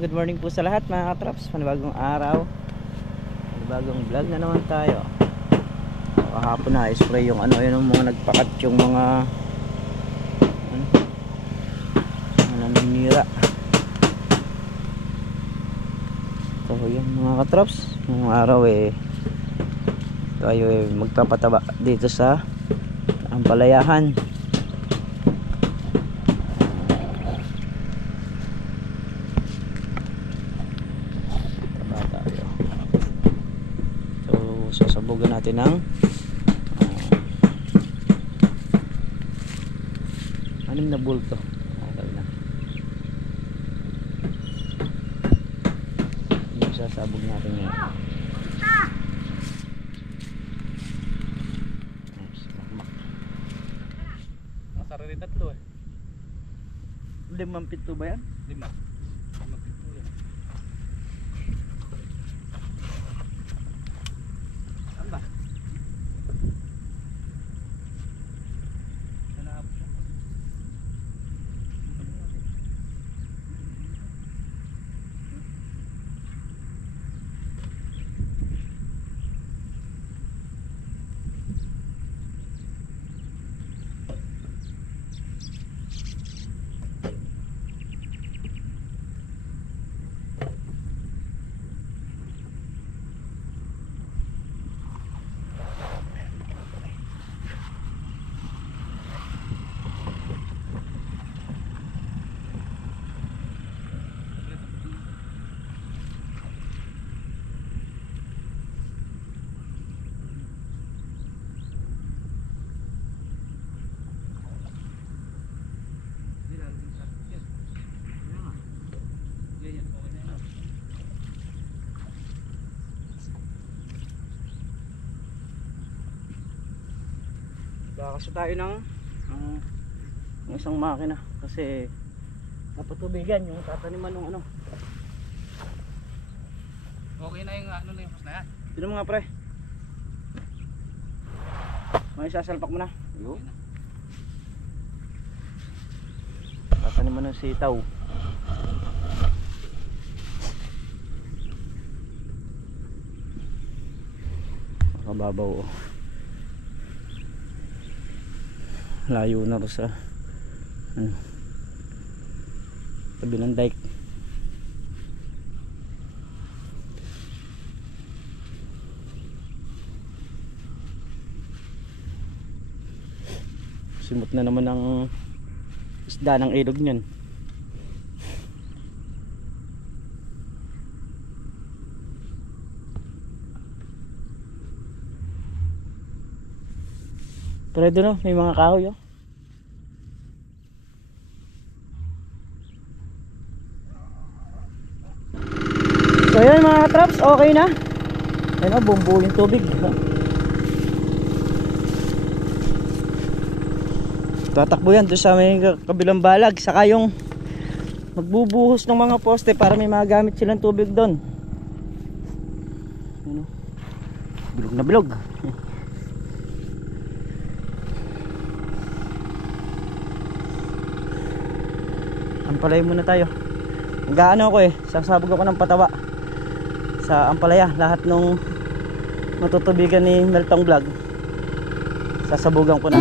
good morning po sa lahat mga katraps. Panibagong araw, panibagong vlog na naman tayo. Kahapon na spray yung yun, yung mga nagpakat yung mga naninira. So yung mga katraps, ngayong araw tayo magpapataba dito sa Ampalayahan. Sasabugan natin ng 6 na bulto. Okay na. Yung sasabog natin ngayon. Sarili tatlo eh. 5 pito ba yan? 5. Kasi tayo ng isang makina kasi napatubigan yung tataniman ng ano. Okay na yung na yung na yan. Sino mga pre? May sasalpak mo na. Yo. Tataniman ng sitaw. Makababaw. Layo na rin sa tabi ng dike. Simot na naman ang isda ng ilog niyan. Pero doon may mga kahoy . So yun mga traps, okay na. Ayun bumbu yung tubig. Tatakbo yan doon sa may kabilang balag. Saka yung magbubuhos ng mga poste para may magamit silang tubig doon. Bilog na bilog. Ampalaya muna tayo. Mag-aano ako sasabog ako ng pataba sa Ampalaya. Lahat nung matutubigan ni Meltong Vlog sasabugan ko na.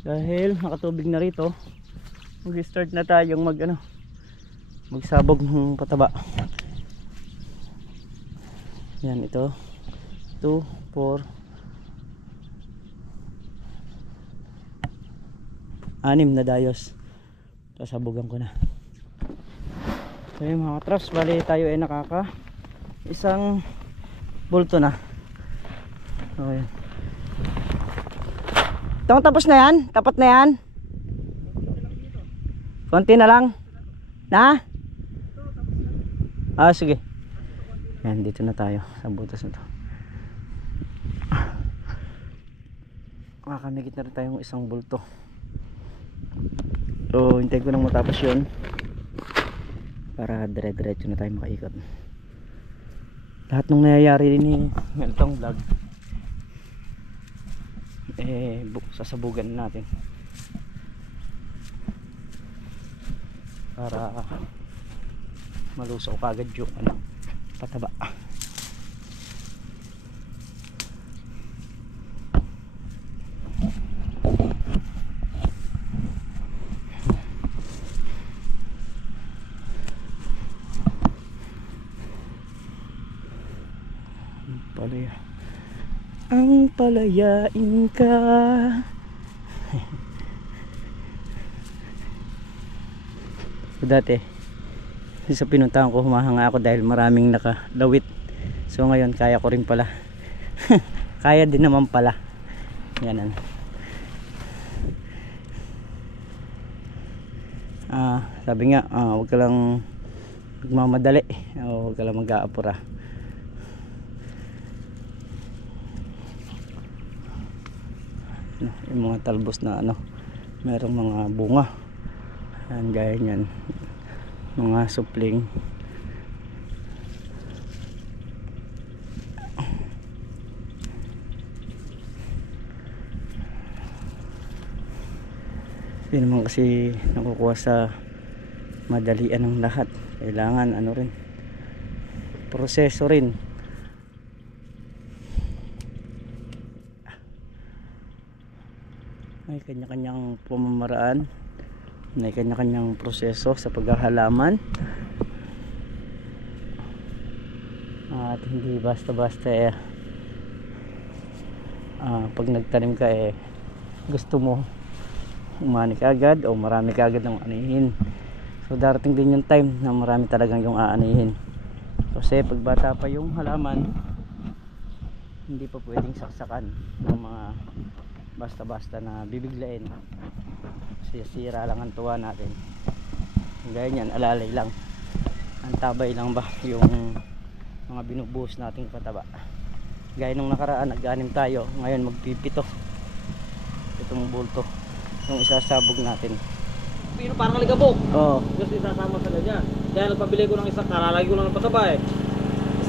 Dahil nakatubig na rito, mag-start na tayong magsabog ng pataba. Yan, ito 2, 4, 6 na dayos. Sasabugan ko na. So yung mga traps, bali tayo nakaka isang bulto na. Okay. Itong tapos na yan? Tapat na yan? Konti na lang? Na? Ah, sige. Yan, dito na tayo sa butas na to. Makakamigit na rin tayong isang bulto. So hintayin ko nang matapos yun para dire-diretso na tayo makaikot. Lahat ng nangyayari ni Meltong Vlog sasabugan natin para malusaw kagad yung pataba. Palaya. Ang palayain ka. So dati sa pinuntahan ko humahanga ako dahil maraming nakalawit. So ngayon kaya ko rin pala. Kaya din naman pala. Yanan. Sabi nga huwag ka lang magmamadali o huwag ka lang mag-aapura. Yung mga talbos na merong mga bunga. Ayan, gaya nyan, mga supling. Hindi naman kasi nakukuha sa madalian ng lahat. Kailangan rin, proseso rin. May kanya-kanyang pamamaraan, may kanya-kanyang proseso sa paghahalaman, at hindi basta-basta pag nagtanim ka gusto mo umani ka agad o marami ka agad ng anihin. So darating din yung time na marami talagang yung aanihin, kasi pag bata pa yung halaman hindi pa pwedeng saksakan ng mga basta-basta na bibiglain. Sira lang ang tuwa natin. Gaya niyan, alalay lang, antabay lang ba yung mga binubuhos nating pataba. Gaya nung nakaraan nag-anim tayo, ngayon magpipito. Itong bulto yung isasabog natin. Pero parang ligabok. Oo. Kasi isasama sa ganyan. Kaya nagpabili ko ng isa, kalalagay ko lang ng pataba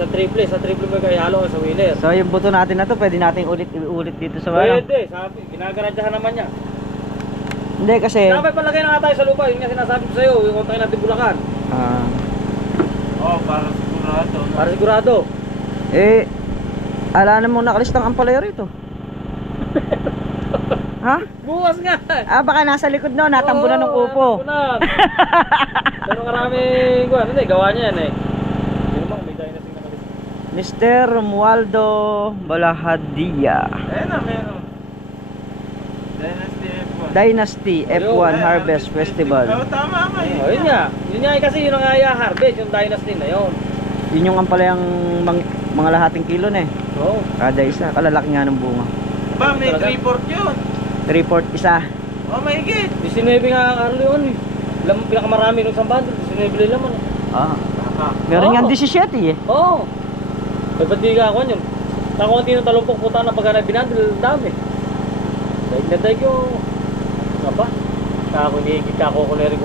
Sa triple ba kayo halo sa wheeler. So yung buto natin na to pwede natin ulit dito sa bayo. Pwede, sabi, ginagaradyahan naman niya. Hindi kasi Dapat palagay na nga tayo sa lupa, yun nga sinasabi ko sa'yo, yung kontakin natin Bulacan. Para sigurado. Para sigurado. Ala na mong nakalistang ampalaya rito. Ha? Bukas nga. Baka nasa likod no, natambunan ng upo. Natambunan. Pero maraming hindi, gawa niya yan Yun naman, may dynasty na kalis. Mr. Romualdo Balahadia. Meron. Dynasty F1 Harvest Festival. Tama ka. Yun nga. Yun nga kasi yun ang harvest, yung dynasty na yun. Yun yung ampalayang mga lahating kilo na Oo. Kada isa, kalalaki nga ng bunga. May 3/4 yun. 3/4 isa. May higit. 19 nga Carlo yun pinakamarami nung isang bundle, 19 laman Meron nga 17 Oo. Ba't di ka ako yun? Kakunti ng talumpok puta na pagka na binandle, dami. Daig na daig yung kakukuleri.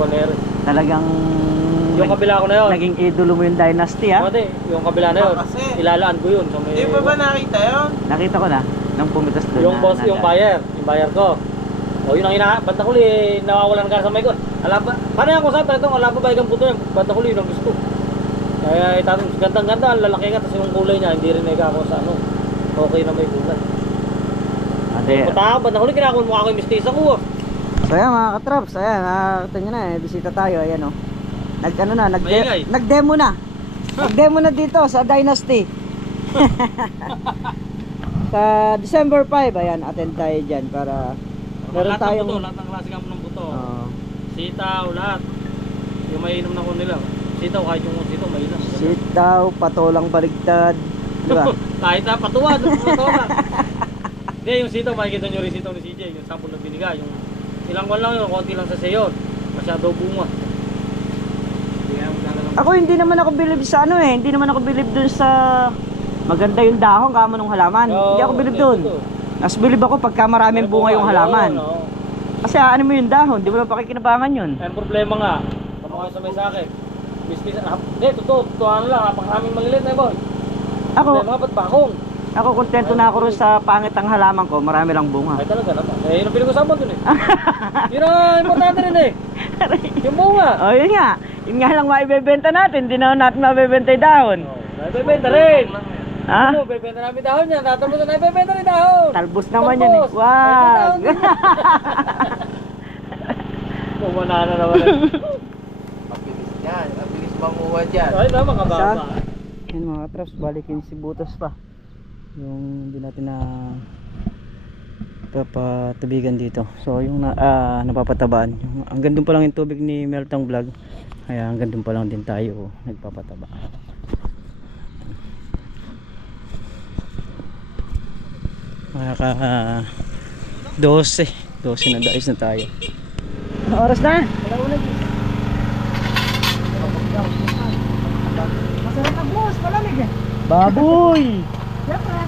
Talagang Yung kabila ko na yun. naging idolo mo yung Dynasty Yung kabila na yun. Ilalaan ko yun. Di ba nakita yun? Nakita ko na nang pumitas doon. Yung boss, yung buyer ko. Yun ang banta huli, nawawalan ka sa may kon. Paano yan kung saan ito, wala pa ba ikang puto yan? Banta huli, yun ang gusto. Kaya gandang-ganda, ang lalaki ka, tapos yung kulay niya, hindi rin ako sa okay na may kulay. Banta huli, kinakun mo ako yung mistisa ko. So ayan mga katraps, ayan, nakakita nyo na bisita tayo, ayan nag-demo na. Nag-demo na dito sa Dynasty. Sa December 5, ayan, attend tayo dyan para meron tayong lahat ng klase ng buto. Sitaw, lahat. Yung mainom na ko nila. Sitaw, kahit yung sitaw, mainom. sitaw, patolang baligtad, di ba? Kahit na patuwa, patuwa. Hindi, yung sitaw, makikita nyo rin sitaw ni CJ, yung sample na binigay. Yung ilang kwan lang yun, konti lang sa sayon. Masyado bunga. Hindi nga magdala ng Ako hindi naman ako believe sa ano eh. Hindi naman ako believe dun sa maganda yung dahon kamo ng halaman. Hindi ako believe dun. Mas believe ako pagka maraming bunga yung halaman. Kasi ano mo yung dahon, di mo na pakikinabangan yun. Ang problema nga, kapag sabay sa akin, bis-bis, totoo lang, napakaraming maliliit na boy. Ako, mga ba't bakong? Ako kontento na ako rin sa pangit ang halaman ko, marami lang bunga. Ay talaga naman, yun ang pinag-usapan dun eh. Yun ang importante rin eh. Yung bunga. Oh, yun nga. Yun nga lang maibebenta natin, hindi na natin mabebenta yung dahon. Naibebenta rin. Ha? Ano, bebenta namin dahon yan, tatapos na naibebenta rin dahon. Talbos naman yan eh. Wag! Pumana na naman eh. Mabilis yan, mabilis manguha dyan. Ay naman kababa. Yan mga traps, balikin si butas pa. Yung hindi natin na papatubigan dito. So yung napapatabaan. Hanggang doon pa lang yung tubig ni Meltong Vlog. Kaya hanggang doon pa lang din tayo nagpapataba. Makaka 12 na dais na tayo. Anong oras na? Masarap na buhos, malamig eh. Baboy! Siyempre.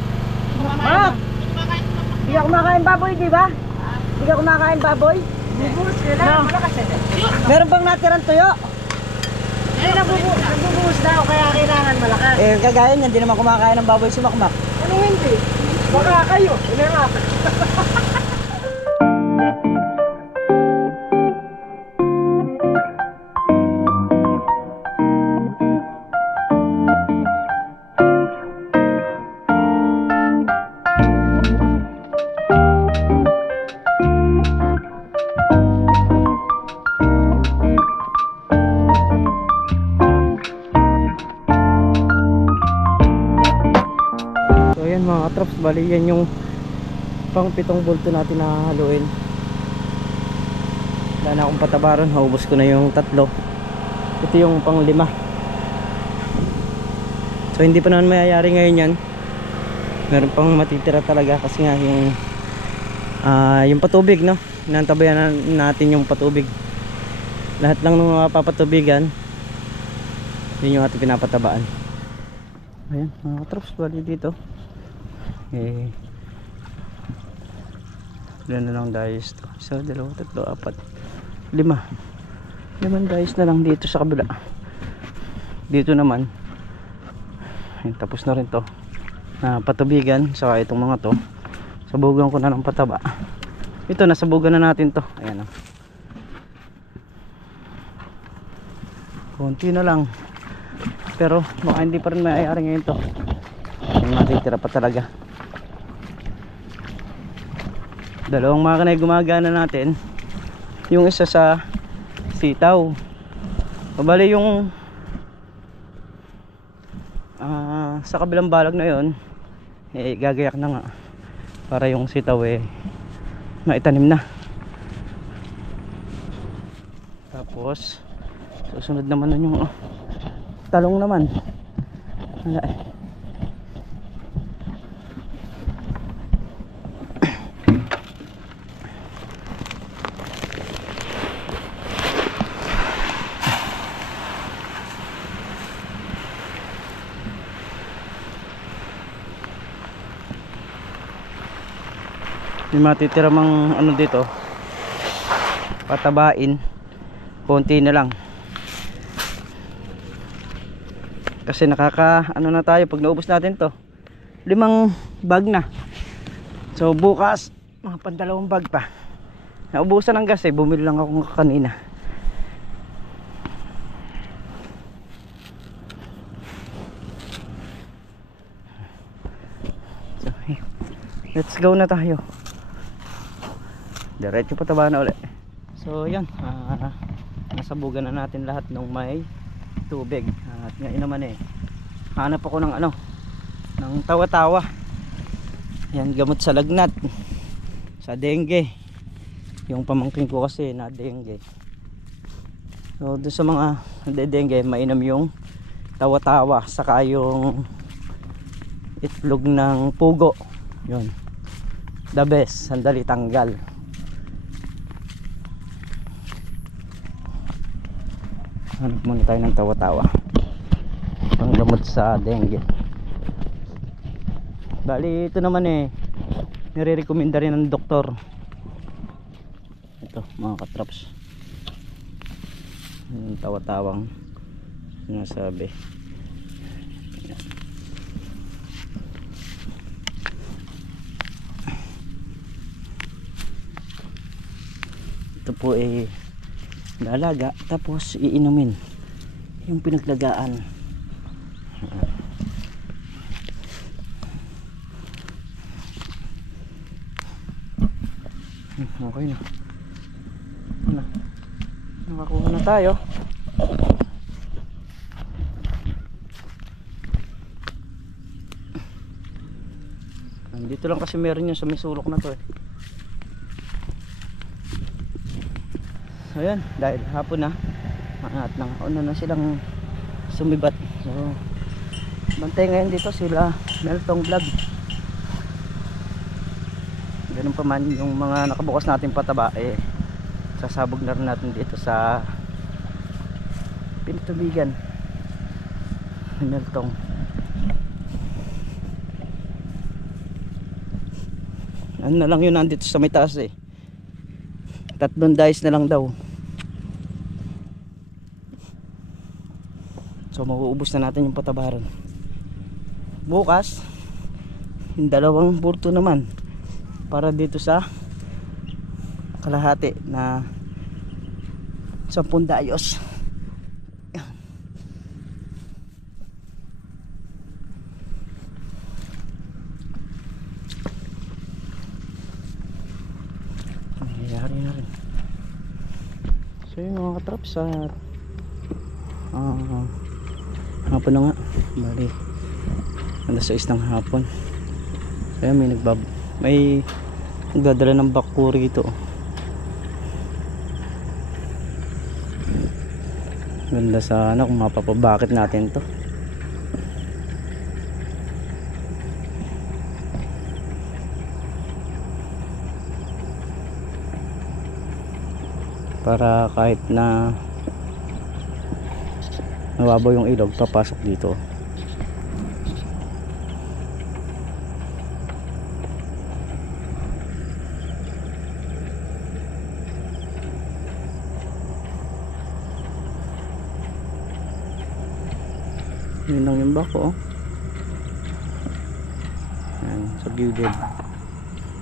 Mak! Hindi ka kumakain baboy, di ba? Hindi ka kumakain baboy? Buhos, kailangan malakas eh. Meron bang natirang tuyo? Eh, nagbubuhos daw, kaya kailangan malakas. Eh, kagaya niyan, hindi naman kumakain ng baboy si Makmak. Anong hindi? Baka kayo, inirap. Mga traps, bali yan yung pang 7 bulto natin na haluin. Wala na akong patabaron, haubos ko na yung 3. Ito yung pang 5. So hindi pa naman mayayari ngayon yan. Meron pang matitira talaga kasi nga yung patubig, no? Nantabayan natin yung patubig. Lahat lang ng mapapatubigan, yun yung ating pinapatabaan. Ayan mga traps, bali dito ilan na lang dice to? 1, 2, 3, 4, 5 5 dice na lang dito sa kabila. Dito naman tapos na rin to na patubigan. Saka itong mga to sabugan ko na ng pataba. Ito nasabugan na natin to. Ayan o, konti na lang pero baka hindi pa rin mayayari ngayon to. May matitira pa talaga. Dalawang makina ay gumagana natin. Yung isa sa sitaw. Bali yung sa kabilang balag na yon gagayak na nga para yung sitaw maitanim na. Tapos susunod naman nun yung talong naman. Wala eh. May matitira mang ano dito patabain, konti na lang kasi nakaka ano na tayo pag naubos natin to 5 bag na. So bukas mga pandalawang bag pa. Naubusan ng gas bumili lang ako kanina. So let's go na tayo. Diretso pataba na ulit. So yan, nasabugan na natin lahat ng may tubig. At ngayon naman hanap ako ng ng tawa-tawa. Yan, gamot sa lagnat, sa dengue. Yung pamangkin ko kasi na dengue. So doon sa mga dengue, mainam yung tawa-tawa saka yung itlog ng pugo. Yun, the best, sandali tanggal. Hanap muna tayo ng tawa-tawa, panggamot sa dengue. Bali ito naman nire-recommenda rin ng doktor. Ito mga katraps, yung tawa-tawang sinasabi. Ito po lalaga tapos iinumin yung pinaglagaan. Okay na. Nakakuha na tayo. Dito lang kasi meron yun sa may sulok na to So yan, dahil hapon na at nakauna na silang sumibat. So bantay ngayon dito sila Meltong Vlog. Ganun pa man yung mga nakabukas natin pataba sasabog na rin natin dito sa pinatubigan ni Meltong. Ano na lang yun nandito sa may taas 3 dice na lang daw. So mauubos na natin yung patabaran. Bukas yung 2 burto naman para dito sa kalahati na 10 dayos. Nangyayari na rin. So yung mga katraps hapon na nga, bali alas 6 ng hapon. Kaya may nagdadala ng bakuri ito. Ganda sana kung mapapabakit natin to. Para kahit na nababaw yung ilog, papasok dito. Yun lang yung bako yan, sa gilid.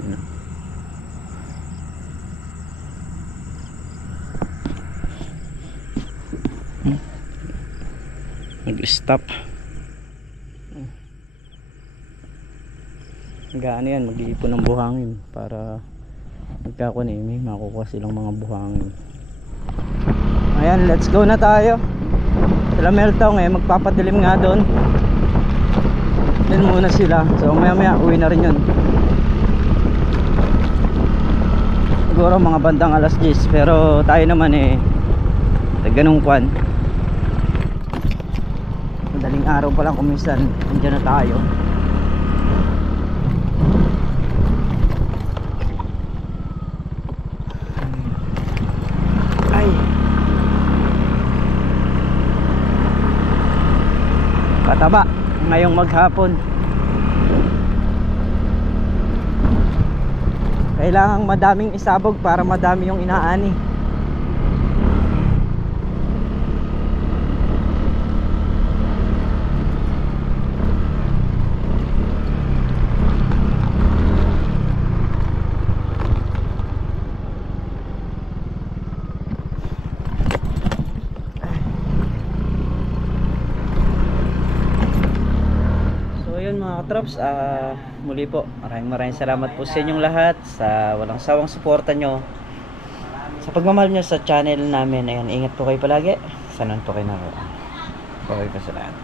Yan. Nag-stop. Gaano yan, mag-iipon ng buhangin para magkakunin, may makukuha silang mga buhangin. Ayan, let's go na tayo. Sila Meltong magpapadilim nga doon. Doon muna sila. So maya maya uwi na rin yun. Siguro mga bandang alas 10. Pero tayo naman ganung kwan. Madaling araw pa lang kuminsan andyan na tayo. Ay, pataba ngayong maghapon. Kailangang madaming isabog para madami yung inaani. Katrops, muli po maraming salamat po sa inyong lahat sa walang sawang suporta nyo sa pagmamahal nyo sa channel namin. Ayan, ingat po kayo palagi, sanon po kayo na po kayo pa sa lahat.